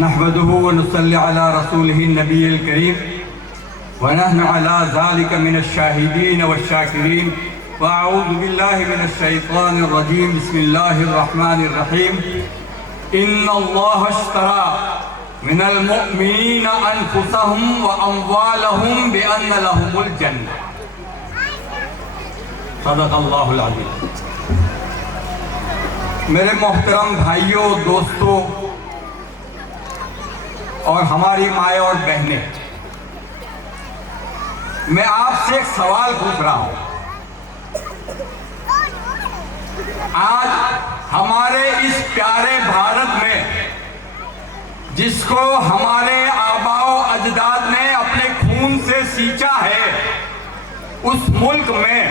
نحمده ونصلي على رسوله النبي الكريم ونحن على ذلك من الشاهدين والشاكرين وأعوذ بالله من الشيطان الرجيم بسم الله الرحمن الرحيم إن الله اشترى من المؤمنين أنفسهم وأموالهم بأن لهم الجنة صدق الله العظيم۔ میرے محترم بھائیوں، دوستوں اور ہماری مائیں اور بہنیں، میں آپ سے ایک سوال پوچھ رہا ہوں۔ آج ہمارے اس پیارے بھارت میں، جس کو ہمارے آباء و اجداد نے اپنے خون سے سینچا ہے، اس ملک میں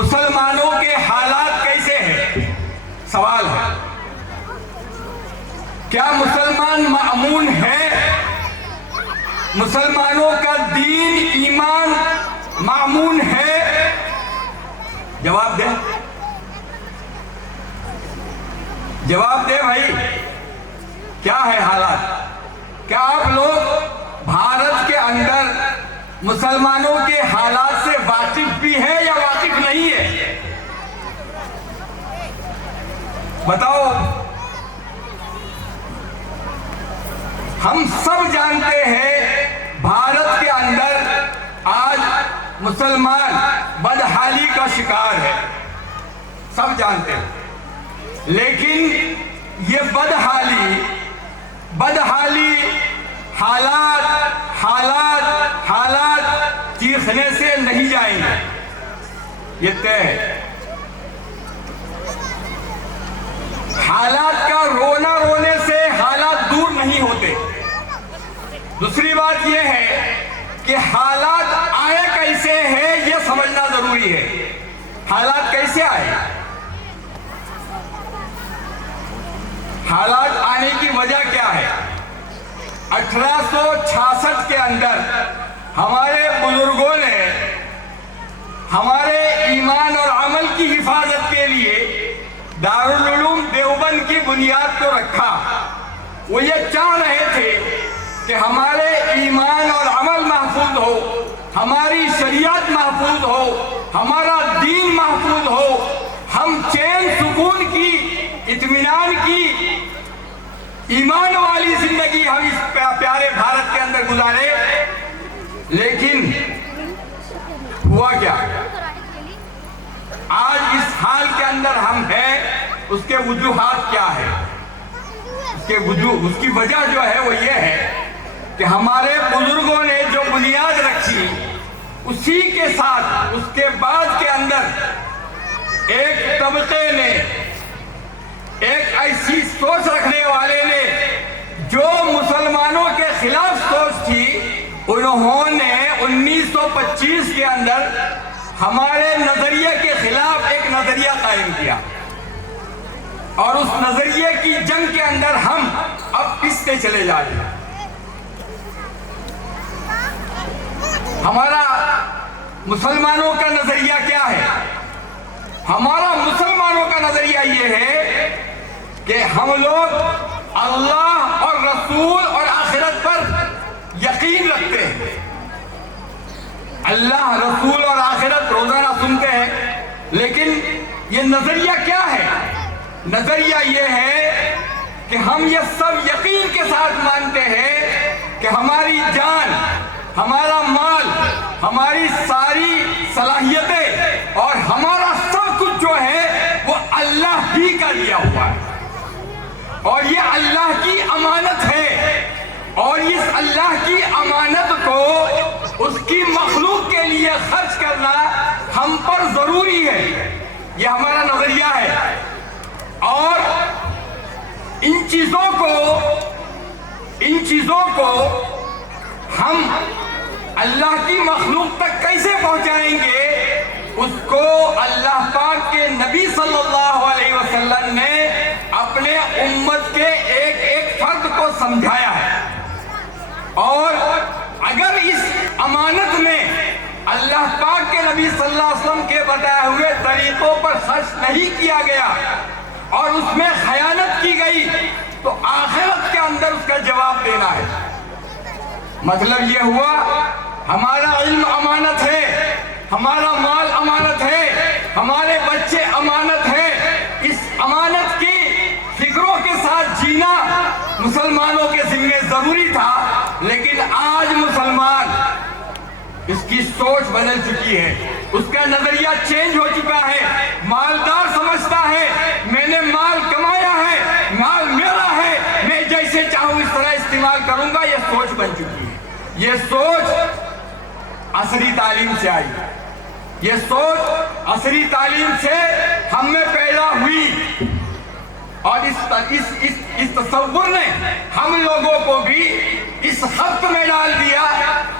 مسلمانوں کے حالات کیسے ہیں؟ سوال ہے، کیا مسلمان مأمون ہے؟ مسلمانوں کا دین ایمان مأمون ہے؟ جواب دیں، جواب دیں بھائی، کیا ہے حالات؟ کیا آپ لوگ بھارت کے اندر مسلمانوں کے حالات سے واقف بھی ہے یا واقف نہیں ہے؟ بتاؤ۔ ہم سب جانتے ہیں بھارت کے اندر آج مسلمان بدحالی کا شکار ہے، سب جانتے ہیں، لیکن یہ بدحالی حالات چیخنے سے نہیں جائیں گے، یہ طے ہے۔ حالات کا رونے سے حالات دور نہیں ہوتے۔ دوسری بات یہ ہے کہ حالات آئے کیسے ہیں یہ سمجھنا ضروری ہے۔ حالات کیسے آئے؟ حالات آنے کی وجہ کیا ہے؟ 1866 کے اندر ہمارے بزرگوں نے ہمارے ایمان اور عمل کی حفاظت کے لیے دارالعلوم دیوبند کی بنیاد کو رکھا۔ وہ یہ چاہ رہے تھے کہ ہمارے ایمان اور عمل محفوظ ہو، ہماری شریعت محفوظ ہو، ہمارا دین محفوظ ہو، ہم چین سکون کی، اطمینان کی، ایمان والی زندگی ہم اس پیارے بھارت کے اندر گزارے۔ لیکن ہوا کیا؟ آج اس حال کے اندر ہم ہیں، اس کے وجوہات کیا ہے؟ اس کی وجہ جو ہے وہ یہ ہے کہ ہمارے بزرگوں نے جو بنیاد رکھی، اسی کے ساتھ اس کے بعد کے اندر ایک طبقے نے، ایک ایسی سوچ رکھنے والے نے جو مسلمانوں کے خلاف سوچ تھی، انہوں نے 1925 کے اندر ہمارے نظریے کے خلاف ایک نظریہ قائم کیا، اور اس نظریے کی جنگ کے اندر ہم اب پستے چلے جا رہے ہیں۔ ہمارا مسلمانوں کا نظریہ کیا ہے؟ ہمارا مسلمانوں کا نظریہ یہ ہے کہ ہم لوگ اللہ اور رسول اور آخرت پر یقین رکھتے ہیں۔ اللہ، رسول اور آخرت روزانہ سنتے ہیں، لیکن یہ نظریہ کیا ہے؟ نظریہ یہ ہے کہ ہم یہ سب یقین کے ساتھ مانتے ہیں کہ ہماری جان، ہمارا مال، ہماری ساری صلاحیتیں اور ہمارا سب کچھ جو ہے وہ اللہ ہی کا دیا ہوا ہے، اور یہ اللہ کی امانت ہے، اور اس اللہ کی امانت کو اس کی مخلوق کے لیے خرچ کرنا ہم پر ضروری ہے۔ یہ ہمارا نظریہ ہے، اور ان چیزوں کو ہم اللہ کی مخلوق تک کیسے پہنچائیں گے؟ اس کو اللہ پاک کے نبی صلی اللہ علیہ وسلم نے اپنے امت کے ایک ایک فرد کو سمجھایا ہے، اور اگر اس امانت میں اللہ پاک کے نبی صلی اللہ علیہ وسلم کے بتائے ہوئے طریقوں پر خرچ نہیں کیا گیا اور اس میں خیانت کی گئی تو آخرت کے اندر اس کا جواب دینا ہے۔ مطلب یہ ہوا ہمارا علم امانت ہے، ہمارا مال امانت ہے، ہمارے بچے امانت ہے۔ اس امانت کی فکروں کے ساتھ جینا مسلمانوں کے ذمہ ضروری تھا، لیکن آج مسلمان اس کی سوچ بدل چکی ہے، اس کا نظریہ چینج ہو چکا ہے۔ مالدار سمجھتا ہے میں نے مال کمایا ہے، مال میرا ہے، میں جیسے چاہوں اس طرح استعمال کروں گا، یہ سوچ بن چکی ہے۔ یہ سوچ عصری تعلیم سے آئی، یہ سوچ عصری تعلیم سے ہم میں پیدا ہوئی، اور اس تصور نے ہم لوگوں کو بھی اس خط میں ڈال دیا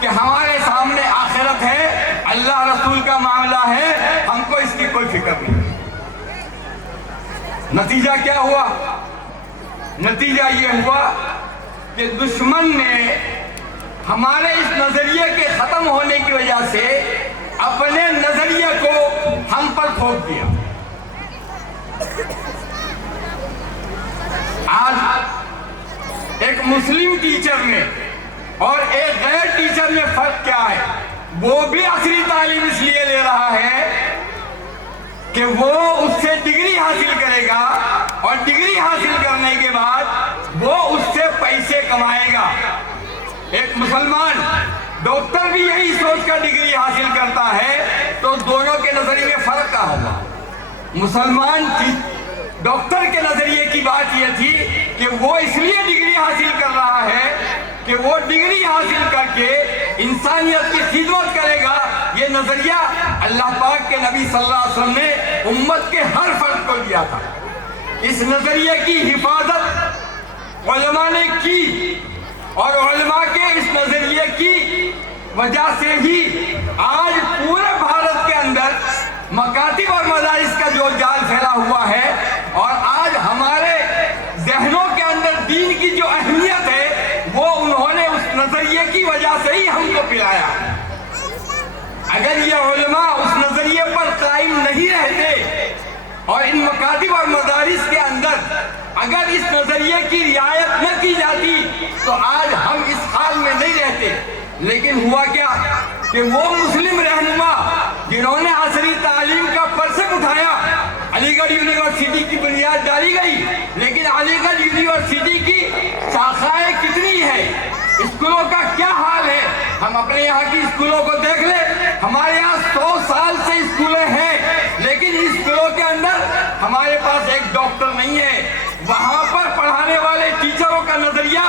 کہ ہمارے سامنے آخرت ہے، اللہ رسول کا معاملہ ہے، ہم کو اس کی کوئی فکر نہیں۔ نتیجہ کیا ہوا؟ نتیجہ یہ ہوا کہ دشمن نے ہمارے اس نظریے کے ختم ہونے کی وجہ سے اپنے نظریے کو ہم پر تھوپ دیا۔ آج ایک مسلم ٹیچر میں اور ایک غیر ٹیچر میں فرق کیا ہے؟ وہ بھی عصری تعلیم اس لیے لے رہا ہے کہ وہ اس سے ڈگری حاصل کرے گا، اور ڈگری حاصل کرنے کے بعد وہ اس سے پیسے کمائے گا۔ ایک مسلمان ڈاکٹر بھی یہی سوچ کر ڈگری حاصل کرتا ہے، تو دونوں کے نظریے میں فرق کیا ہوگا؟ مسلمان ڈاکٹر کے نظریے کی بات یہ تھی کہ وہ اس لیے ڈگری حاصل کر رہا ہے کہ وہ ڈگری حاصل کر کے انسانیت کی خدمت کرے گا۔ یہ نظریہ اللہ پاک کے نبی صلی اللہ علیہ وسلم نے امت کے ہر فرد کو دیا تھا۔ اس نظریے کی حفاظت علماء نے کی، اور علماء کے اس نظریے کی وجہ سے ہی آج پورے بھارت کے اندر مکاتب اور مدارس کا جو جال پھیلا ہوا ہے، اور آج ہمارے ذہنوں کے اندر دین کی جو اہمیت ہے وہ انہوں نے اس نظریے کی وجہ سے ہی ہم کو پلایا۔ اگر یہ علماء اس نظریے پر قائم نہیں رہتے اور ان مکاتب اور مدارس کے اندر اگر اس نظریے کی رعایت نہ کی جاتی تو آج ہم اس حال میں نہیں رہتے۔ لیکن ہوا کیا کہ وہ مسلم رہنما جنہوں نے عصری تعلیم کا پرچم اٹھایا، علی گڑھ یونیورسٹی کی بنیاد ڈالی گئی، لیکن علی گڑھ یونیورسٹی کی شاخائیں کتنی ہیں، اسکولوں کا کیا حال ہے؟ ہم اپنے یہاں کی اسکولوں کو دیکھ لیں، ہمارے یہاں 100 سال سے اسکولیں ہیں، لیکن اس اسکولوں کے اندر ہمارے پاس ایک ڈاکٹر نہیں ہے۔ وہاں پر پڑھانے والے ٹیچروں کا نظریہ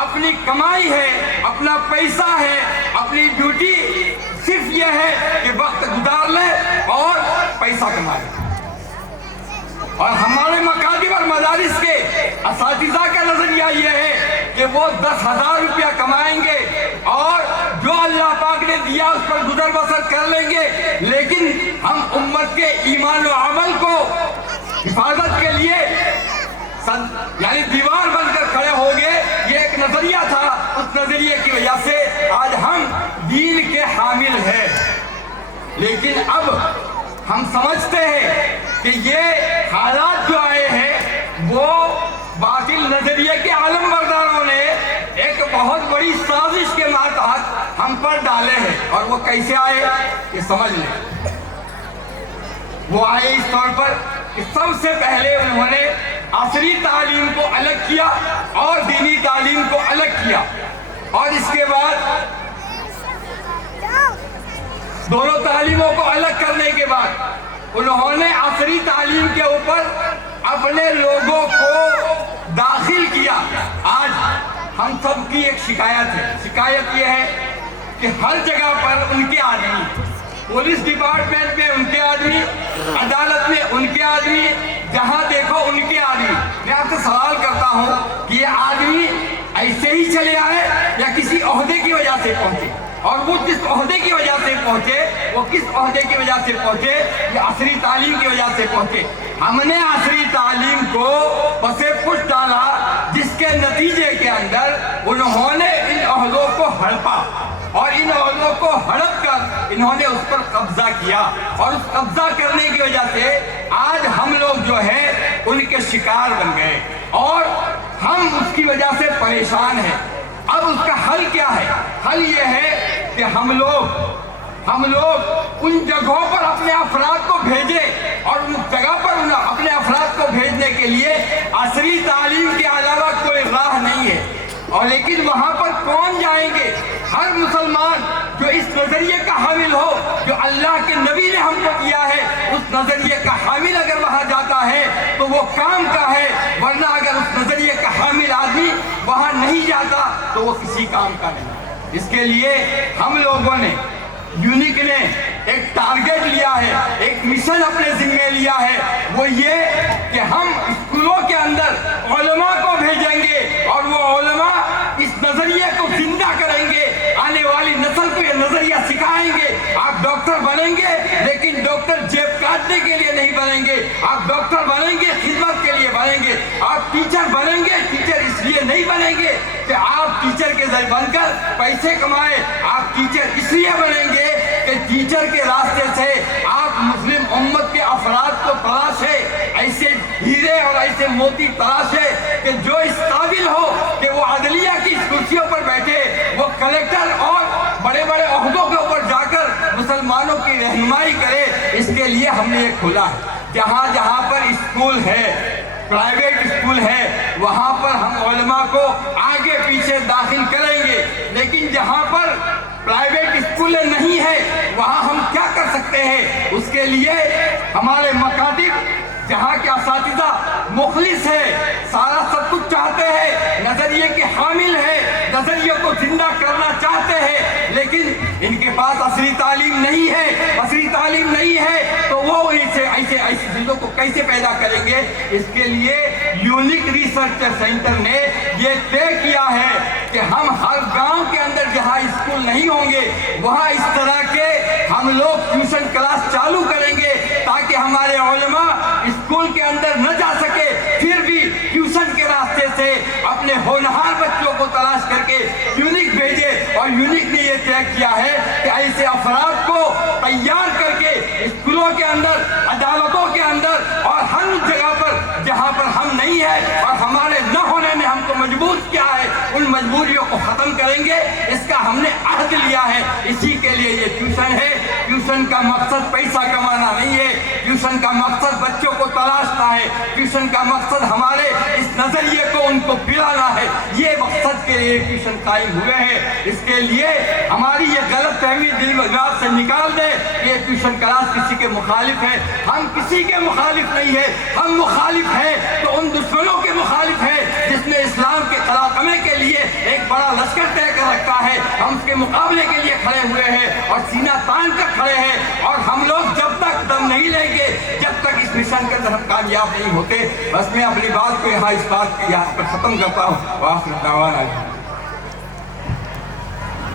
اپنی کمائی ہے، اپنا پیسہ ہے، اپنی ڈیوٹی صرف یہ ہے کہ وقت گزار لے اور پیسہ کمائے۔ اور ہمارے مکاتب اور مدارس کے اساتذہ کا نظریہ یہ ہے کہ وہ 10,000 روپیہ کمائیں گے اور جو اللہ پاک نے دیا اس پر گزر بسر کر لیں گے، لیکن ہم امت کے ایمان و عمل کو حفاظت کے لیے یعنی دیوار بن کر کھڑے ہو گئے۔ یہ ایک نظریہ تھا، اس نظریے کی وجہ سے آج ہم دین کے حامل ہیں۔ لیکن اب ہم سمجھتے ہیں کہ یہ حالات جو آئے ہیں وہ باطل نظریے کے علم برداروں نے ایک بہت بڑی سازش کے ماتحت ہم پر ڈالے ہیں۔ اور وہ کیسے آئے یہ سمجھ لیں۔ وہ آئے اس طور پر کہ سب سے پہلے انہوں نے عصری تعلیم کو الگ کیا اور دینی تعلیم کو الگ کیا، اور اس کے بعد دونوں تعلیموں کو الگ کرنے کے بعد انہوں نے عصری تعلیم کے اوپر اپنے لوگوں کو داخل کیا۔ آج ہم سب کی ایک شکایت ہے، شکایت یہ ہے کہ ہر جگہ پر ان کے آدمی، پولیس ڈپارٹمنٹ میں ان کے آدمی، عدالت میں ان کے آدمی، جہاں دیکھو ان کے آدمی۔ میں آپ سے سوال کرتا ہوں کہ یہ آدمی ایسے ہی چلے آئے یا کسی عہدے کی وجہ سے پہنچے؟ اور وہ جس عہدے کی وجہ سے پہنچے وہ کس عہدے کی وجہ سے پہنچے؟ یہ عصری تعلیم کی وجہ سے پہنچے۔ ہم نے عصری تعلیم کو پسے پش ڈالا، جس کے نتیجے کے اندر انہوں نے ان عہدوں کو ہڑپا، اور ان عہدوں کو ہڑپ کر انہوں نے اس پر قبضہ کیا، اور اس قبضہ کرنے کی وجہ سے آج ہم لوگ جو ہے ان کے شکار بن گئے۔ اور ہم اس کی وجہ سے پریشان ہیں۔ اب اس کا حل کیا ہے؟ حل یہ ہے کہ ہم لوگ ان جگہوں پر اپنے افراد کو بھیجیں، اور ان جگہ پر اپنے افراد کو بھیجنے کے لیے عصری تعلیم کے علاوہ کوئی راہ نہیں ہے۔ اور لیکن وہاں پر کون جائیں گے؟ ہر مسلمان جو اس نظریے کا حامل ہو جو اللہ کے نبی نے ہم کو کیا ہے، اس نظریے کا حامل اگر وہاں جاتا ہے تو وہ کام کا ہے، ورنہ اگر اس نظریے کا حامل آدمی وہاں نہیں جاتا تو وہ کسی کام کا نہیں۔ اس کے لیے ہم لوگوں نے، یونیک نے ایک ٹارگیٹ لیا ہے، ایک مشن اپنے ذمہ لیا ہے، وہ یہ کہ ہم اسکولوں کے اندر علماء کو بھیجیں گے، اور وہ علماء اس نظریے کو زندہ کریں گے، آنے والی نسل کو یہ نظریہ سکھائیں گے۔ آپ ڈاکٹر بنیں گے، لیکن ڈاکٹر جیب کاٹنے کے لیے نہیں بنیں گے، آپ ڈاکٹر بنیں گے خدمت کے لیے بنیں گے۔ آپ ٹیچر بنیں گے، ٹیچر اس لیے نہیں بنیں گے کہ آپ ٹیچر کے ذریعے بن کر پیسے کمائیں، آپ ٹیچر اس لیے بنیں گے کہ ٹیچر کے راستے سے آپ مسلم امت کے افراد کو تلاشیں، ایسے ہیرے اور ایسے موتی تلاشیں کہ جو اس قابل ہو کہ وہ عدلیہ کی کرسیوں پر بیٹھے، وہ کلیکٹر اور بڑے بڑے عہدوں کے اوپر جا کر مسلمانوں کی رہنمائی کرے۔ اس کے لیے ہم نے یہ کھولا ہے، جہاں جہاں پر اسکول ہے، پرائیویٹ اسکول ہے، وہاں پر ہم علماء کو آگے پیچھے داخل کریں گے، لیکن جہاں پر پرائیویٹ اسکولیں نہیں ہے وہاں ہم کیا کر سکتے ہیں؟ اس کے لیے ہمارے مکاتب جہاں کے اساتذہ مخلص ہے، سارا سب کچھ چاہتے ہیں، نظریے کے حامل ہے، نظریے کو زندہ کرنا چاہتے ہیں، لیکن ان کے پاس عصری تعلیم نہیں ہے، عصری تعلیم نہیں ہے تو وہ ایسے چیزوں کو کیسے پیدا کریں گے؟ اس کے لیے یونیک ریسرچ سینٹر نے یہ طے کیا ہے کہ ہم ہر گاؤں کے اندر جہاں اسکول نہیں ہوں گے وہاں اس طرح کے ہم لوگ ٹیوشن کلاس چالو کریں گے، تاکہ ہمارے علماء اسکول کے اندر نہ جا سکے، پھر بھی ٹیوشن کے راستے سے اپنے ہونہار بچوں کو تلاش کر کے یونیک بھیجے۔ اور یونیک نے یہ طے کیا ہے کہ ایسے افراد کو تیار کر کے اسکولوں کے اندر، عدالتوں کے اندر اور ہر جگہ پر جہاں پر ہم نہیں ہیں اور ہمارے نہ ہونے نے ہم کو مجبور کیا ہے، ان مجبوریوں کو ختم کریں گے۔ اس کا ہم نے عہد لیا ہے، اسی کے لیے یہ ٹیوشن ہے۔ ٹیوشن کا مقصد پیسہ کمانا نہیں ہے، ٹیوشن کا مقصد بچوں کو تلاشنا ہے، ٹیوشن کا مقصد ہمارے اس نظریے کو ان کو پلانا ہے۔ یہ مقصد کے لیے ٹیوشن قائم ہوئے ہیں۔ اس کے لیے ہماری یہ غلط فہمی دل و دماغ سے نکال دیں کہ یہ ٹیوشن کلاس کسی کے مخالف ہے۔ ہم کسی کے مخالف نہیں ہے، ہم مخالف ہیں تو ان دشمنوں کے مخالف ہیں جس نے اسلام کے خاتمے کے لیے ایک بڑا لشکر طے کر رکھا ہے۔ ہم اس کے مقابلے کے لیے کھڑے ہوئے ہیں اور سینہ تان کر کھڑے ہیں، اور ہم لوگ جب تک دم نہیں لیں گے، جب تک اس مشن کے اندر ہم کامیاب نہیں ہوتے۔ بس میں اپنی بات کو یہاں اس بات یہاں پر ختم کرتا ہوں۔ وآخر دعوانا